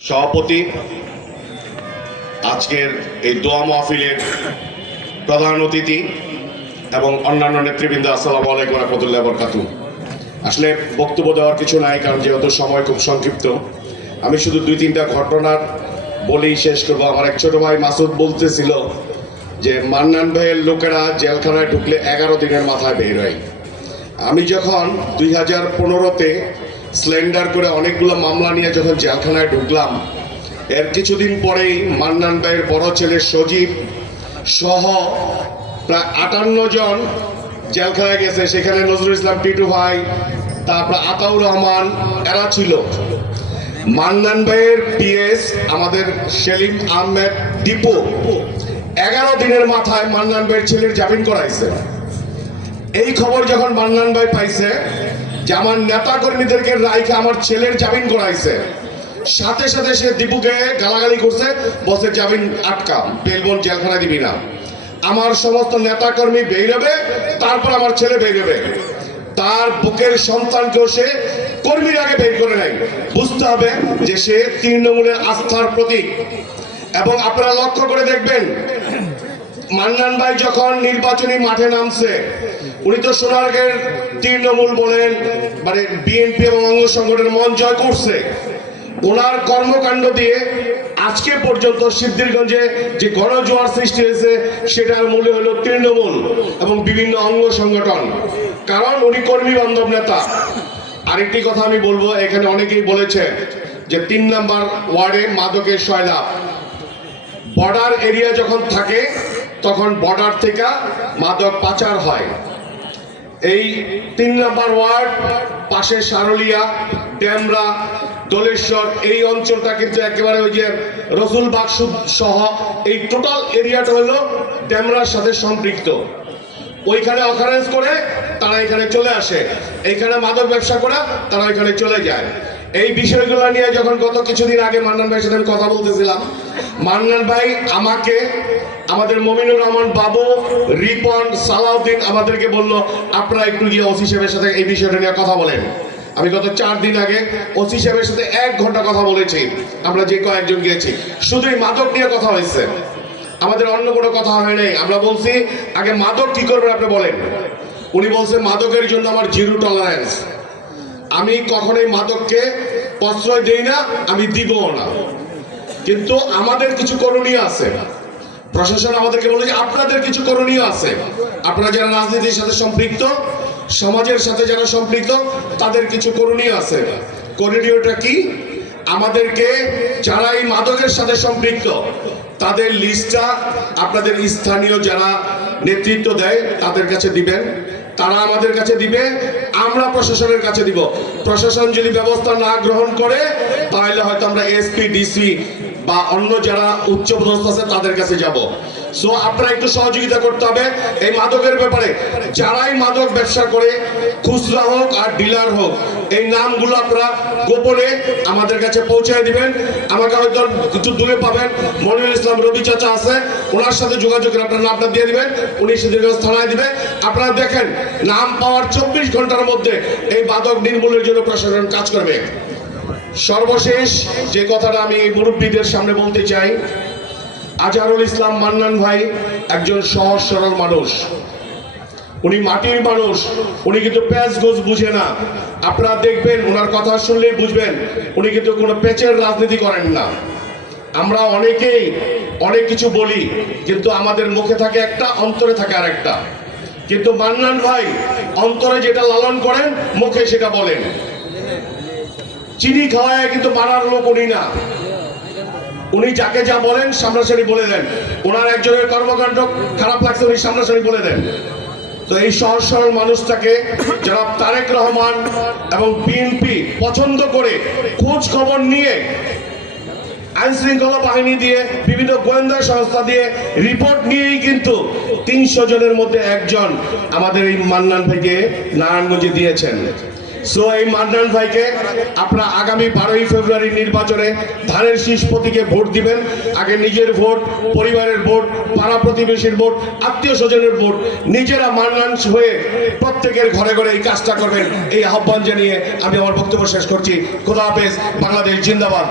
সভাপতি, আজকের এই দোয়া মাহফিলের প্রধান অতিথি এবং অন্যান্য নেতৃবৃন্দ, আসসালামু আলাইকুম ওয়া রাহমাতুল্লাহি ওয়া বারাকাতুহু। আসলে বক্তব্য দেওয়ার কিছু নাই, কারণ যেহেতু সময় খুব সংক্ষিপ্ত। আমি শুধু দুই তিনটা ঘটনার বলেই শেষ করব। আমার এক ছোট ভাই মাসুদ বলতেছিল যে মান্নান ভাইয়ের লোকেরা জেলখানায় ঢুকলে 11 দিনের মাথায় বের হয়। আমি যখন 2015-তে স্লেন্ডার করে অনেকগুলো মামলা নিয়ে যখন জেলখানায় ঢুকলাম, এর কিছুদিন পরেই মান্নান ভাইয়ের বড় ছেলে সজীব সহ প্রায় 58 জন জেলখানায় গেছে। সেখানে নজরুল ইসলাম টিটু ভাই, তারপর আতাউর রহমান, এরা ছিল। মান্নান ভাইয়ের পিএস আমাদের সেলিম আহমেদ দীপু 11 দিনের মাথায় মান্নান ভাইয়ের ছেলের জামিন করাইছে। এই খবর যখন মান্নান ভাই পাইছে যে আমার নেতা কর্মীদেরকে রাইখে আমার ছেলের জামিন করাইছে, সাথে সাথে সে দীপুকে গালাগালি করছে, বসে জামিন আটকা, বেলবন জেলখানা দিবি না, আমার সমস্ত নেতা কর্মী বেরোবে, তারপর আমার ছেলে বেরোবে। তার বুকের সন্তানকেও সে কর্মীর আগে বের করে নেয়। বুঝতে হবে যে সে তৃণমূলের আস্থার প্রতীক। এবং আপনারা লক্ষ্য করে দেখবেন, মান্নান ভাই যখন নির্বাচনী মাঠে নামছে, উনি তো সোনারগাঁয়ের তৃণমূল বলেন, মানে বিএনপি এবং অঙ্গ সংগঠনের মন জয় করছে। ওনার কর্মকাণ্ড দিয়ে আজকে পর্যন্ত সিদ্ধিরগঞ্জে যে গণজোয়ার সৃষ্টি হয়েছে, সেটার মূলে হলো তৃণমূল এবং বিভিন্ন অঙ্গ সংগঠন, কারণ উনি কর্মী বান্ধব নেতা। আরেকটি কথা আমি বলবো, এখানে অনেকেই বলেছে যে 3 নম্বর ওয়ার্ডে মাদকের সয়লাভ। বর্ডার এরিয়া যখন থাকে তখন বর্ডার থেকে মাদক পাচার হয়। এই 3 নম্বর ওয়ার্ড পাশে সারুলিয়া, ডেমরা, দোলেশ্বর, এই অঞ্চলটা কিন্তু একেবারে ওই যে রসুলবাগ সহ এই টোটাল এরিয়াটা হলো ডেমরার সাথে সম্পৃক্ত। ওইখানে অকারেন্স করে তারা এখানে চলে আসে, এইখানে মাদক ব্যবসা করা তারা ওইখানে চলে যায়। এই বিষয়গুলো নিয়ে যখন গত কিছুদিন আগে মান্নান ভাইয়ের সাথে কথা বলতেছিলাম, মান্নান ভাই আমাকে, আমাদের মমিনুর রহমান বাবু, রিপন, সালাউদ্দিন আমাদেরকে বললো আপনারা একটু গিয়ে ওসি সাহেবের সাথে এই বিষয়টা নিয়ে কথা বলেন। আমি গত 4 দিন আগে ওসি সাহেবের সাথে 1 ঘন্টা কথা বলেছি। আমরা যে কয়েকজন গিয়েছি, শুধুই মাদক নিয়ে কথা হয়েছে, আমাদের অন্য কোনো কথা হয় নাই। আমরা বলছি আগে মাদক কি করবেন আপনি বলেন। উনি বলছে মাদকের জন্য আমার 0 টলারেন্স, আমি কখনোই মাদককে প্রশ্রয় দেই না, আমি দিবও না। কিন্তু আমাদের কিছু করণীয় আছে। প্রশাসন আমাদেরকে বলে যে আপনাদের কিছু করণীয় আছে, আপনারা যারা রাজনীতির সাথে সম্পৃক্ত, সমাজের সাথে যারা সম্পৃক্ত, তাদের কিছু করণীয় আছে। করণীয়টা কি? আমাদেরকে যারা এই মাদকের সাথে সম্পৃক্ত তাদের লিস্টটা আপনাদের স্থানীয় যারা নেতৃত্ব দেয় তাদের কাছে দিবেন, তারা আমাদের কাছে দিবে, আমরা প্রশাসনের কাছে দিব। প্রশাসন যদি ব্যবস্থা না গ্রহণ করে, তাহলে হয়তো আমরা এসপি, ডিসি বা অন্য যারা উচ্চপদস্থ আছে তাদের কাছে যাব। সো আপনারা একটু সহযোগিতা করতে হবে এই মাদকের ব্যাপারে। যারাই মাদক ব্যবসা করে, খুচরা হোক আর ডিলার হোক, এই নামগুলো আপনারা গোপনে আমাদের কাছে পৌঁছায় দিবেন। আমাকে হয়তো কিছু দূরে পাবেন, মনিরুল ইসলাম রবি চাচা আছে, ওনার সাথে যোগাযোগ করে আপনার নামটা দিয়ে দিবেন, উনি সিদ্ধিরগঞ্জ থানায় দিবে। আপনারা দেখেন, নাম পাওয়ার 24 ঘন্টার মধ্যে এই মাদক নির্মূলের জন্য প্রশাসন কাজ করবে। সর্বশেষ যে কথাটা আমি মুরব্বীদের সামনে বলতে চাই, আজহারুল ইসলাম মান্নান ভাই একজন সহজ সরল মানুষ, উনি মাটির মানুষ, উনি কিন্তু প্যাচ গোছ বুঝে না। আপনারা দেখবেন, ওনার কথা শুনলেই বুঝবেন উনি কিন্তু কোনো প্যাচের রাজনীতি করেন না। আমরা অনেকেই অনেক কিছু বলি, কিন্তু আমাদের মুখে থাকে একটা, অন্তরে থাকে আরেকটা। কিন্তু মান্নান ভাই অন্তরে যেটা লালন করেন, মুখে সেটা বলেন। চিনি খাওয়ায় কিন্তু মারার লোক উনি না, উনি যাকে যা বলেন সামনাসামনি বলে দেন। ওনার একজনের কর্মকাণ্ড খারাপ লাগছে, উনি সামনাসামনি বলে দেন। তো এই সহজ সরল মানুষটাকে যারা তারেক রহমান এবং বিএনপি পছন্দ করে, খোঁজ খবর নিয়ে, আইন শৃঙ্খলা বাহিনী দিয়ে, বিভিন্ন গোয়েন্দা সংস্থা দিয়ে রিপোর্ট নিয়েই কিন্তু 300 জনের মধ্যে একজন আমাদের এই মান্নান ভাইকে নারায়ণগঞ্জে দিয়েছেন। সো এই মান্নান ভাইকে আপনারা আগামী 12ই ফেব্রুয়ারি নির্বাচনে ধানের শীষ প্রতীকে ভোট দিবেন। আগে নিজের ভোট, পরিবারের ভোট, পাড়া প্রতিবেশীর ভোট, আত্মীয় স্বজনের ভোট, নিজেরা মান্নান হয়ে প্রত্যেকের ঘরে ঘরে এই কাজটা করবেন, এই আহ্বান জানিয়ে আমি আমার বক্তব্য শেষ করছি। খোদা হাফেজ। বাংলাদেশ জিন্দাবাদ।